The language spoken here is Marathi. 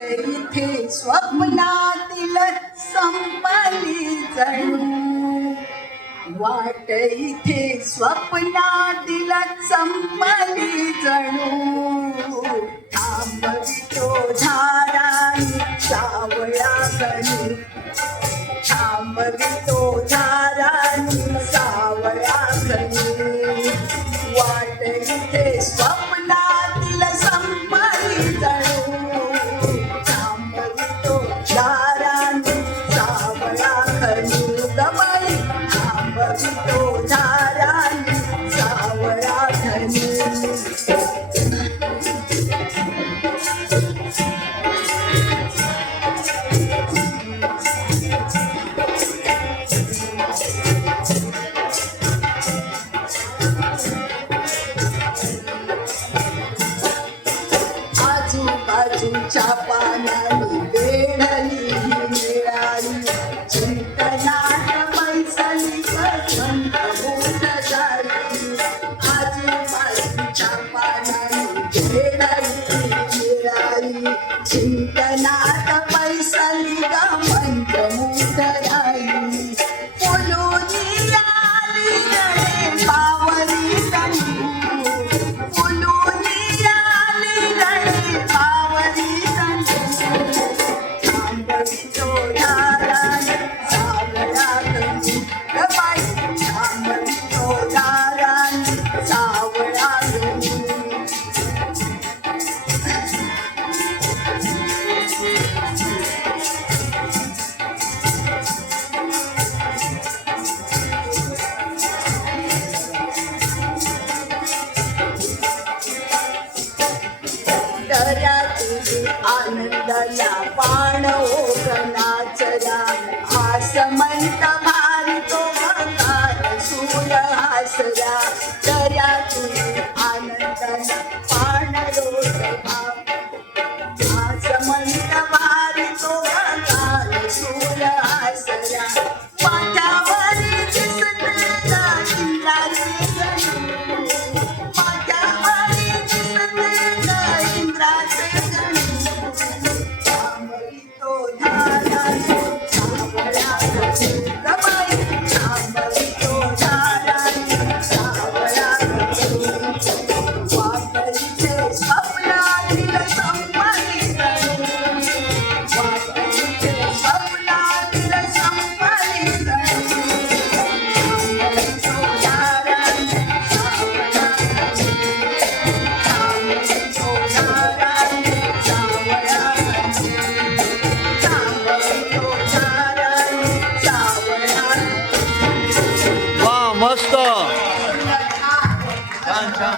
इथे स्वप्नातील संपली जणू वाट, इथे स्वप्नातील संपली जणू थांबवितो धारानी सावळा गणू, थांबवितो धारानी सावळा गणू वाट, इथे स्वप्नातील संपली जणू थांबवितो धारानी सावळा गणू गबाई, थांबवितो धारानी सावळा गणू. आजूबाजूच्या पानांनी वेढली मिळाली चिंतनात मैसली संत होत झाली. आजूबाजूच्या पानांनी वेढली मिळाली चिंतनात मैसली मंत मूठ झाली. फुलूनी आली रे पावरी तंतू, फुलूनी आली रे पावरी तंतू थांबवितो धारानी सावळा गणू गबाई, थांबवितो धारानी सावळा गणू. दर्यातून आनंदाला पाण ओघ नाचला, आसमंत भारी तो गंगार सूर हासला. दर्यातून आनंदाला पाण ओघ आसमंत भारी तो गंगार सूर हासला. पाटावरी दिसते इंद्राचे गणू, पाटावरी दिसते इंद्राचे गणू थांबवितो धारानी सावळा गणू गबाई, थांबवितो धारानी सावळा गणू वाट, इथे स्वप्नातील संपली जणू वाट, इथे स्वप्नातील संपली जणू थांबवितो धारानी सावळा गणू, थांबवितो धारानी सावळा गणू, थांबवितो धारानी सावळा गणू. वा मस्त. छान छान.